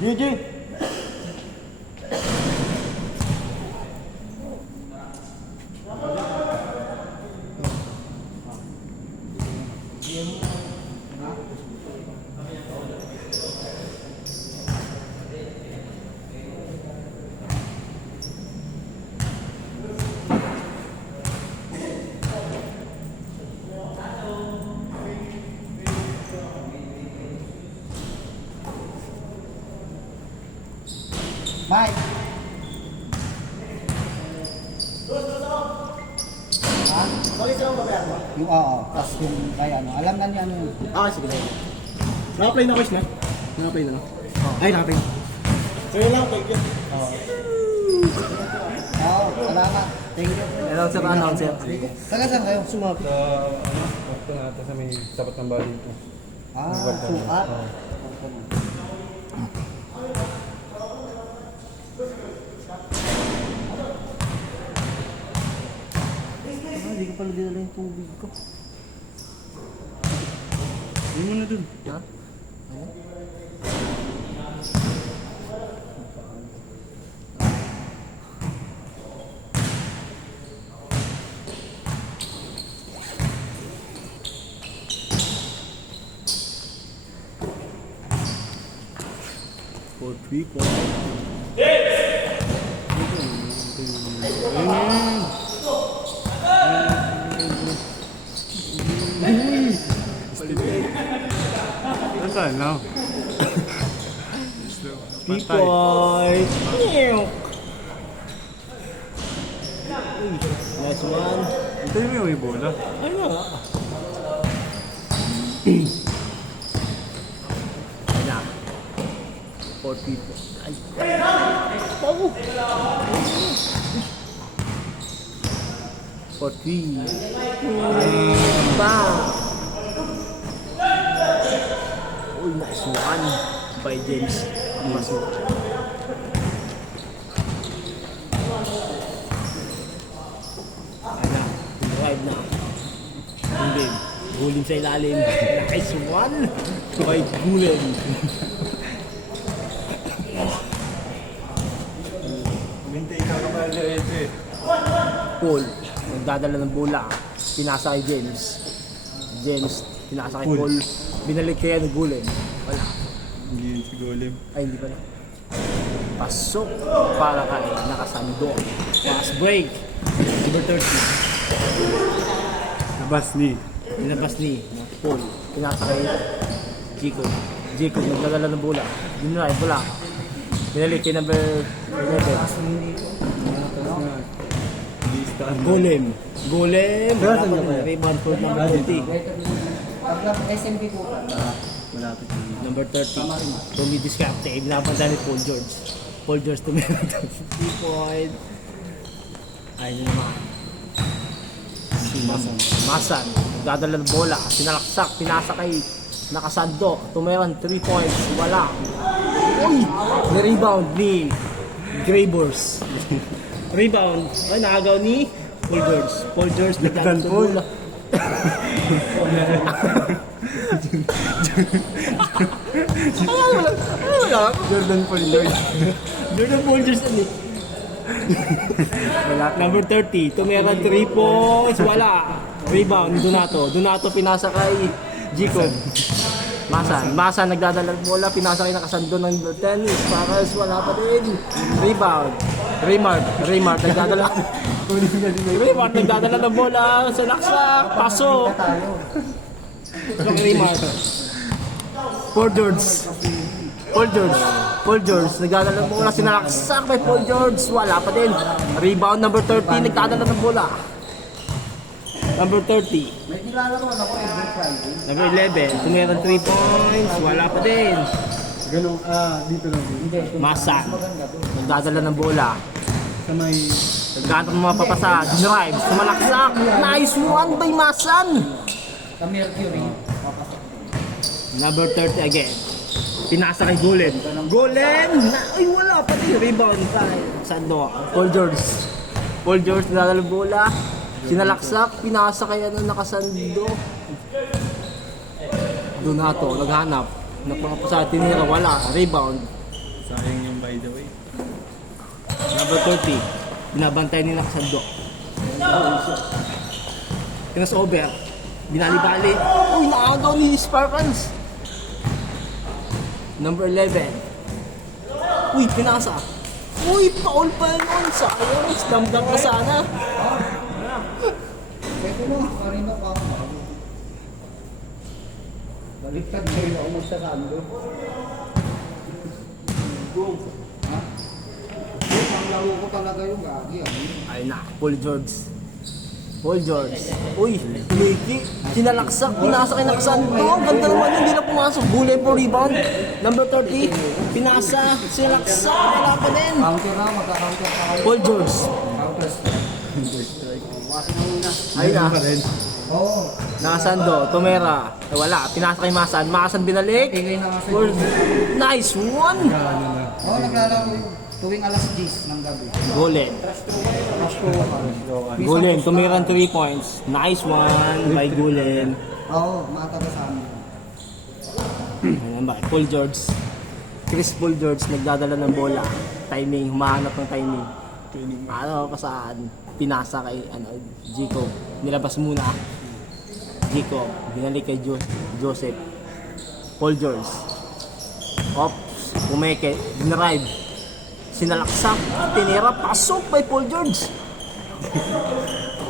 GG! Mike! Ha? Bakit sila mababayan mo? Yung oo, tapos yung kaya ano, alam na niya ano yun. Okay, sige. Naka-play na guys na? Naka-play na no? Ay, naka-play. So yun lang, thank you. Oo, salamat. Thank you. Hello, sir, announcer. Taga saan kayo? Sumabi. Sa ano, natin sa may sapat ng bali ito. Ah, sukat. Hindi ko pala dinala yung tubig ko. Hindi mo na dun. Ha? For 3 po. Saan na? Pipoy! Nice one. Ito yung may bola. Ay na nga. Ay na. 4 people. Ay. Tago. 40. Bang! Uy, nice one by James. Nice one. Ay na, drive na. Yung game. Gulim sa ilalim. Nice one by Gulim. Mintay ka kapal na ito eh. Paul, nagdadala ng bola. Pinasa kay James. James, pinasa kay Paul. Binalik kaya ng Gulim. Wala. Hindi yun si Golem. Ay, hindi pala. Pasok para kay nakasando. Pass break. Number 30. Labas ni. Nilabas ni Paul. Pinasa kay Chico. Chico, nagdadala ng bola. Yun na, bola. Binalik kay number 11. Golem. Golem. Rebound for number 20. SMP po. Malapit. Number 30. Tumidiskarte. Binabantan ni Paul George. Paul George tumidiskarte. 3 point. Ayun naman. Si Masan. Nagdadala ng bola. Sinalaksak. Pinasa kay nakasando. Tumeran 3 points. Wala. Uy! Na-rebound ni Gravers. Rebound. Ay, nakagaw ni Paul George. Paul George nagdadala ng bola. Wala. Jordan Paul Lloyd. Jordan Paul George ano eh. Number 30, tumira 3 points, wala. Rebound, Donato pinasa kay Jacob. Masan nagdadala ng bola, pinasa kay nakasando ng tennis. Paras, wala pa din. Rebound. Raymart, nagdadala. Raymart, nagdadala ng bola sa laksak. Pasok. Raymart. Paul George, nagdadala ng bola, sinalaksak kay Paul George, wala pa din. Rebound number 30, nagdadala ng bola. Number 30. May nilalaro ako every Friday. Number 11, tumira 3 points, wala pa din. Ganun, dito lang din. Hindi. Masan, nagdadala ng bola. Sa may... Nagkatong mga papasa, drive, sumalaksak. Nice one by Masan. Sa Mercury. Number 30 again. Pinasa kay Golem. Ay, wala pa din. Rebound kay Sando. Paul George, nagdadala ng bola. Sinalaksak, pinasa kay nakasando. Donato, naghanap. Napapasa, tinira, wala. Rebound. Sayang yung by the way. Number 30. Binabantay ni Nakasando. Kinas over. Binali-bali. Uy, nakagaw ni Sparkles. Number 11. Uy, pinasa. Uy, paul pa yun. Sayang. Damdam pa sana. Pwede mo, kanina pa ako. Baliktad na rin ako magsasando. Go. Ha? Ang laro ko talaga yung gagi. Ay na, Paul George. Paul George. Uy, Mickey. Sinalaksak. Pinasa kay Nakasando. Ang ganda naman yun. Hindi na pumasok. Bullet for rebound. Number 30. Pinasa. Sinalaksak. Wala pa din. Counter na, magka-counter pa kayo. Paul George. Counter strike. Bukasin na muna. Ay na. Oo. Nakasando. Tumera. Eh, wala. Pinasa kay Masan. Masan binalik. Tingay na nga sa Paul. Nice one. Oo, naglalaro yung tuwing alas 10 ng gabi. Golen. Golen. Tumira 3 points. Nice one by Golen. Oo, mga taga sa amin. Ayan ba? Paul George. Chris Paul George nagdadala ng bola. Timing. Humahanap ng timing. Ano pa saan? Pinasa kay Jico. Nilabas muna. Jico. Binalik kay Joseph. Paul George. Ops. Pumeke. Dinarive. Sinalaksak. Tinira. Pasok by Paul George.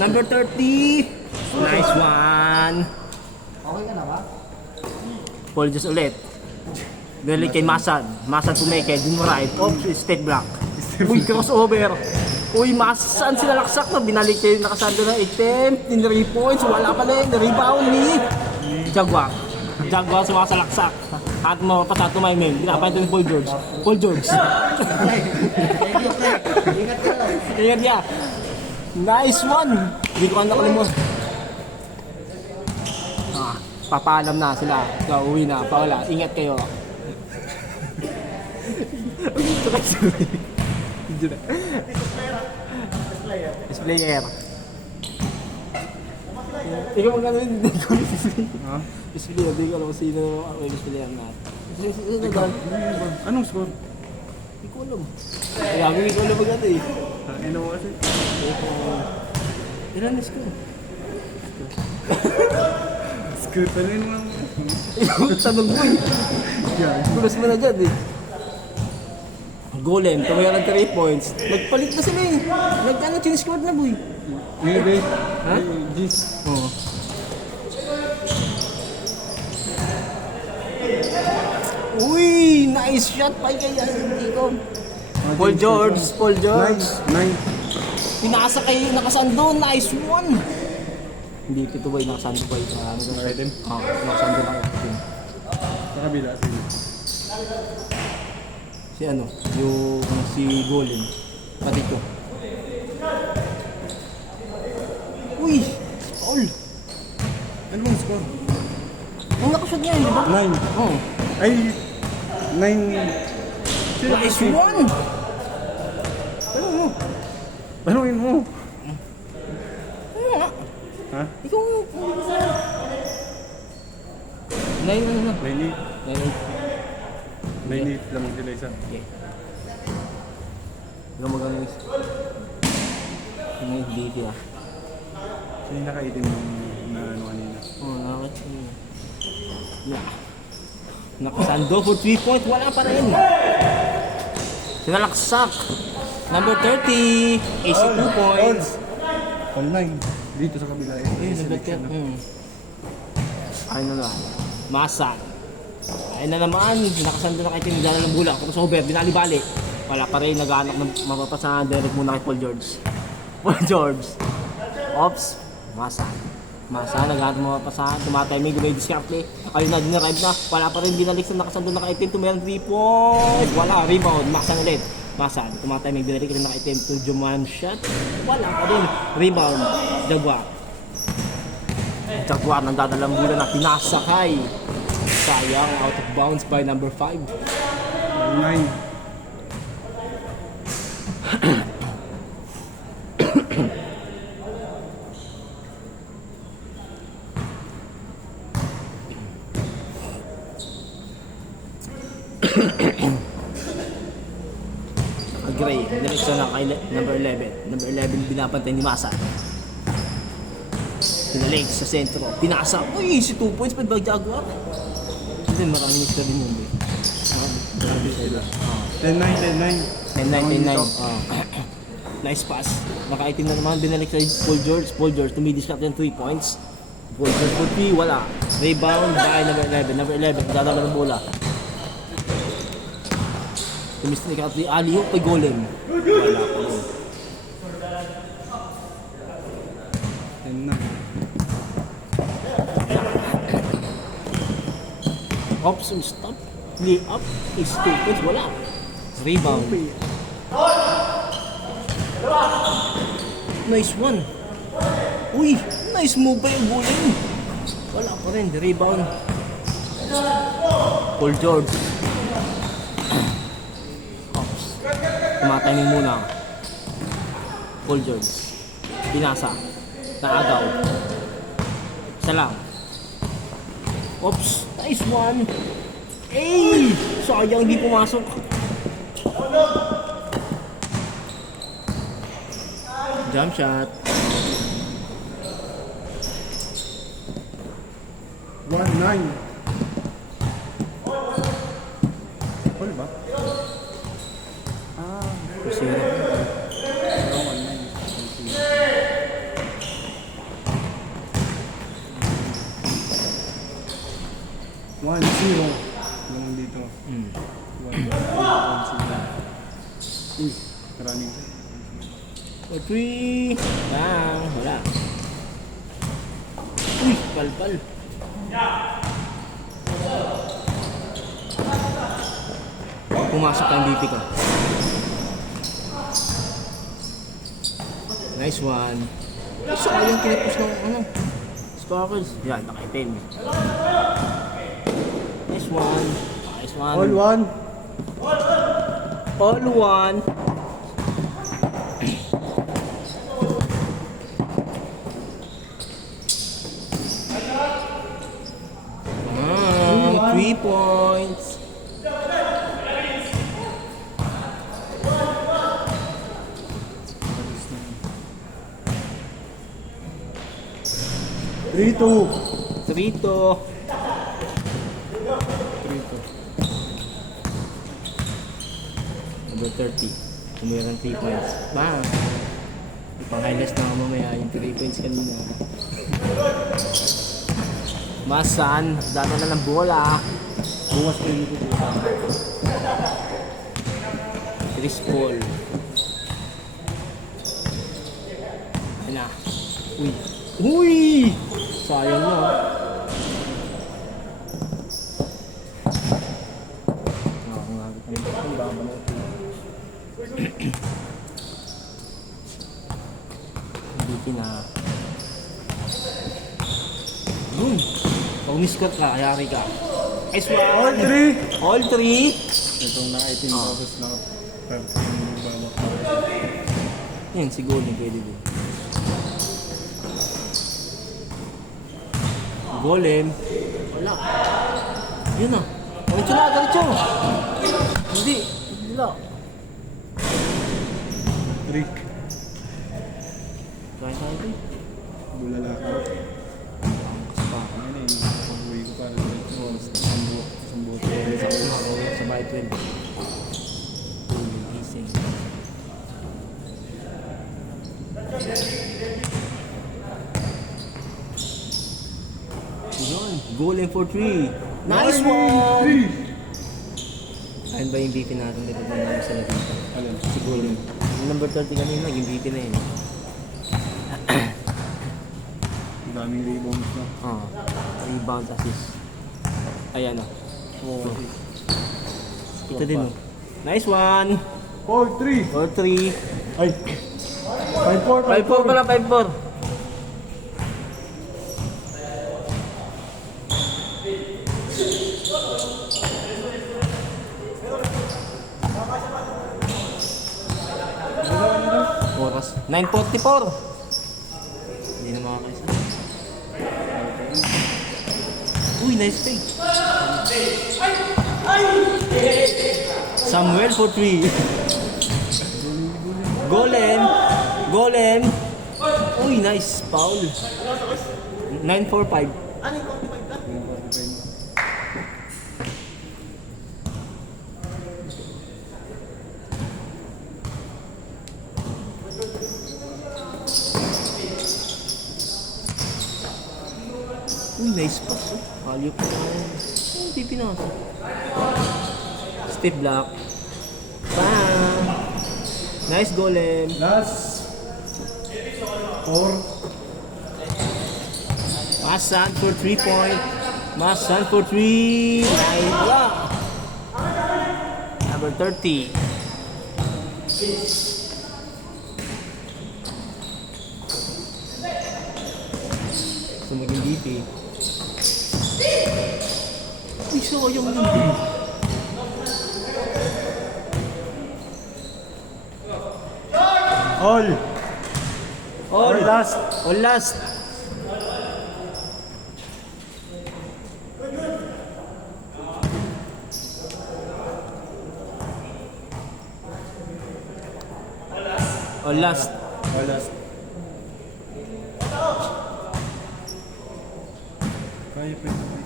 Number 30. Nice one. Okay ka na ba? Paul George ulit. Binalik kay Masan. Masan pumeke. Dinarive. Ops. Step block. Uy, crossover. Uy, Masan sinalaksak na. Binalik kay Nakasando ng attempt. In 3 points. Wala pa din. Rebound ni Jaguar. Jaguar sumasalaksak. At mapasa tumaymeng. Binapay ito ni Paul George. Paul George. Ingat ka lang. Ingat niya. Nice one. Hindi ko nakalimutan. Papaalam na sila. Uwi na. Pawala. Ingat kayo. Displayer. Ikaw magkano yun? Hindi ko Ha? displayer. Hindi ko alam kung sino may displayer na. Sino doon? Anong score? Hindi ko alam. Kaya hindi ko alam magkano eh. Ano mo kasi? Ilan is ko? Score pa rin lang. Tanong mo eh. Yan. Tulas mo na dyan eh. Golem, tumaya ng 3 points. Nagpalit na sila eh. Nag-ano, chinisquad na boy. Maybe. Ha? Gis. Oo. Uy! Nice shot pa kay Dico. Paul George, Paul George. 9. Pinasa kay Nakasando, nice one! Hindi, ito ba yung Nakasando ba yung Item? Nakasando lang yung Sa kabila. Sige. si ano, yung si Golem. Pati ko. Uy! Paul! Ano bang score? Ang nakashoot niya, di ba? 9. Oo. Ay, 9. Nice one! Ano mo? Tanungin mo. Ano nga? Ha? Ikaw Nine ano na? 9-8. 9-8 lang sila isa. Okay. Ikaw magaling. Ngayon, hindi ah. Sino naka-itim na ano kanina? Oo, nakakit. Yeah. Nakasando for 3 points. Wala pa rin. Sinalaksak. Number 30. AC 2 points. All 9. Dito sa kabila eh. Ayun, selection. Ayun na lang. Masan. Ayun na naman. Nakasando na kay Tim. Dala ng bola. Kung sober, binali-bali. Wala pa rin. Nag-aanak ng mapapasahan. Direct muna kay Paul George. Paul George. Ops. Masan. Masan. Nag-aanak ng mapapasahan. Tumatay-may gumay diskarte. Ayun na. Dinarive na. Wala pa rin. Binalik sa nakasando na kay Tim. Tumayang 3 points. Wala. Rebound. Masan ulit. Masan. Tumatay-may binalik rin na kay Tim. To Juman shot. Wala pa rin. Rebound. Jaguar. Jaguar nang dadalang bola na pinasakay. Sayang, out of bounds by number 5. 9. Gray, direksyon na kay number 11. Number 11 binabantay ni Masan. Pinalik sa sentro. Pinasa. Uy, si 2 points pa ba Jaguar? Kasi maraming miss ka din yun. Grabe sila. 10-9, 10-9. 10-9. Nice pass. Nakaitim na naman. Binalik kay Paul George. Paul George tumidiscount yung 3 points. Paul George for 3. Wala. Rebound by number 11. Number 11. Dadama ng bola. Tumistin ni Katri. Alley-oop kay Golem. Wala po. 10-9. Ops and stop. Lay up. Is 2 points. Wala. Rebound. Nice one. Uy, nice move by yung Golem. Wala pa rin. Rebound. Paul George. Ops. Tumatiming muna. Paul George. Pinasa. Naagaw. Isa lang. Oops. Nice one. Ay! Sayang hindi pumasok. Jump shot. 1-9. All ba? Zero. 1-0. Naman dito. 1-0. Uy, running. 3. Bang. Wala. Uy, palpal. Pumasok ang BP ko. Nice one. Sayang kinipos ng Sparkles. Yan, nakaitim. Nice one. Nice one. All one. All one. Ah, 3 points. Rito. 3-2. Number 30. Tumira ng 3 points. Bang! Ipang-highlights na ako mamaya yung 3 points kanina. Masan, dano na ng bola. Bukas ko yung dito. Chris Paul. Ayan na. Uy! Uy! Sayang na. Hindi na. Yun. Pag miskat ka, kayari ka. Nice one. All 3. All 3. Itong naka-18 tapos naka-13 yung balak. Yan, siguro yung pwede din. Golem. Wala. Yun na. Diretso na, diretso. Hindi. Hindi na. Rick. Kaya tayo ito. Bulala ka. Kaspa. Ano yun? Pag-uwi ko para isang buot. Sa bahay 12. Gising. Yun. Golem for 3. Nice one! Ayun ba yung BP natin? Dito na namin sa nakita. Alin? Si Golem. Yung number 30 kanina, yung BP na yun. Ang daming rebounds na. Rebound assist. Ayan o. Ito din o. Nice one! 4-3. For 3. Ay! 5-4. 5-4 pala, 5-4. Oras. 9:44. Hindi na makakaisa. Uy, nice fake. Samuel for 3. Golem! Golem! Uy, nice foul. 9-4-5. Uy, nice pass. Kalyo pa na yan. Hindi pinasa. Steve Black. Bam! Nice golem. Last 4. Masan for 3 point. Masan for 3. Nice block. Number 30. So maging DP. Uy, so yung DP. All. All last. All last. All last. All last.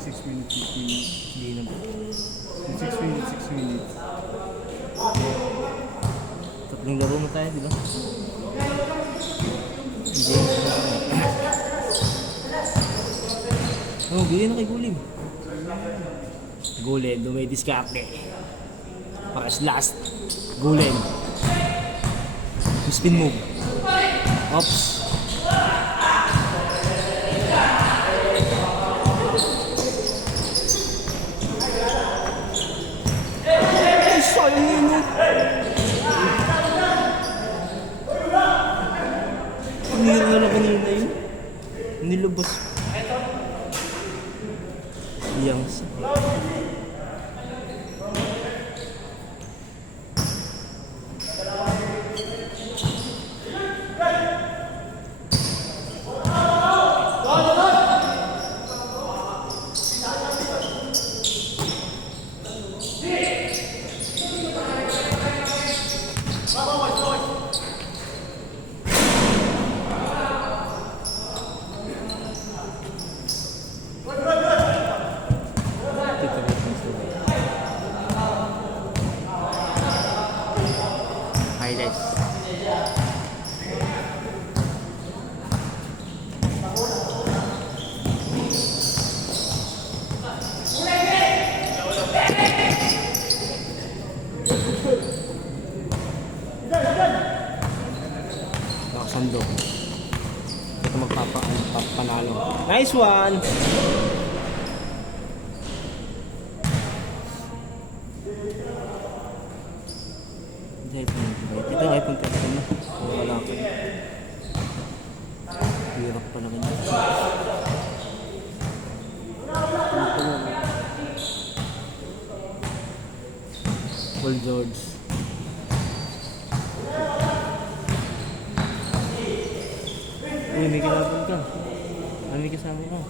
6 minutes, 6 minutes. Hindi na ba? 6 minutes, 6 minutes. Tatlong laro na tayo, di ba? Hindi. Oh, bigyan na kay Gulim. Gulim, dumidiskarte. Para sa last. Gulim. Spin move. Ops. Ay, sayang yun, no? Nira na lang kanina yun. Nilabas. Yang. Highlights. Nakasando. Ito magpapanalo. Nice one! Ito yung iPhone 10 na. Wala ko. Hirap pa naman yun. Paul George. Uy, may kalaban ka. May kasama ka.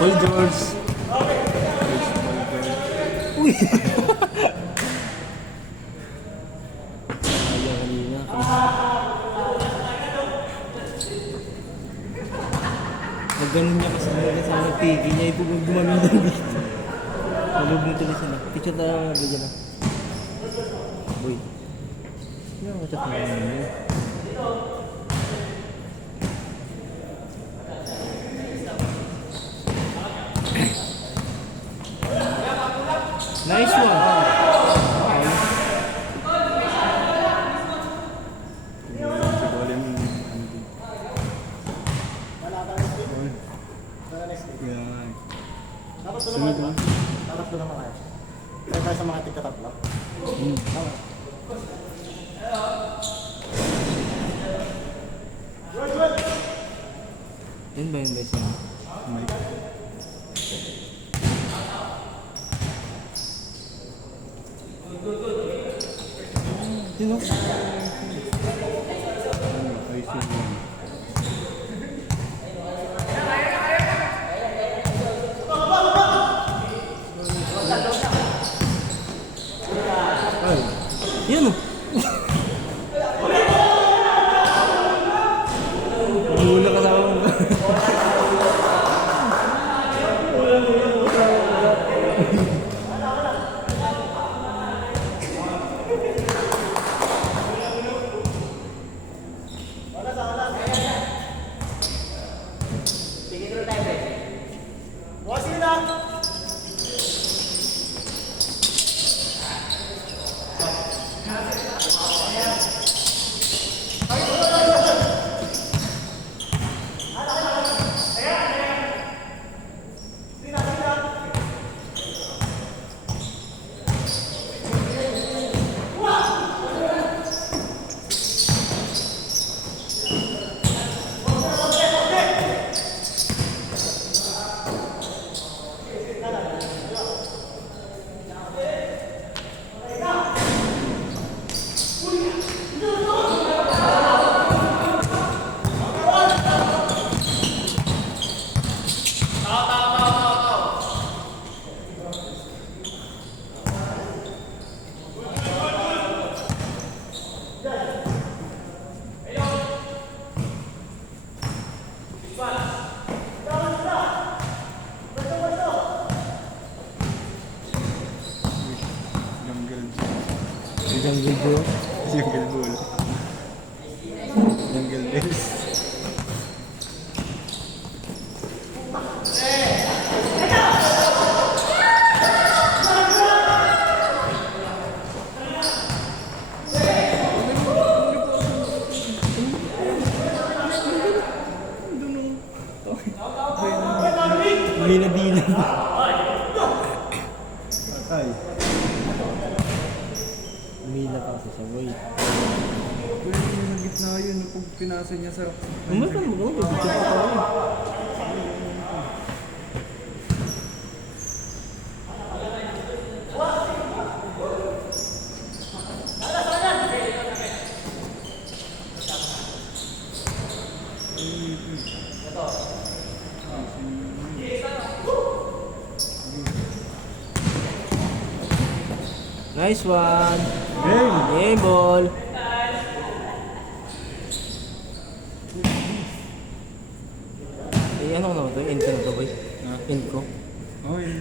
Paul George. Uy! Ayaw kanina. Pag ganun niya kasi sa nagpigil niya, ipugong gumamin doon dito. Malubong tuloy siya na. Picture na lang, bigyan na. Boy. Yan, matat na yun. Nice one. Sunod na. Tatlo naman kayo. Kaya tayo sa mga tigkatatlo. Sino? Ay, sige. Ay. Yan o. Mula ka sa ako. Jungle bro. Jungle Bull. Jungle Bells. Dila-dila. Ay. Umila pa kasi siya, boy. Pwede yung sa gitna yun. Pag pinasa niya sa... Umala mo gano'n, bibigyan pa pa rin. Nice one. Game! Game ball. Eh, ano ko naman to? End ko na to, boy. Ha? End ko. Oh, yun.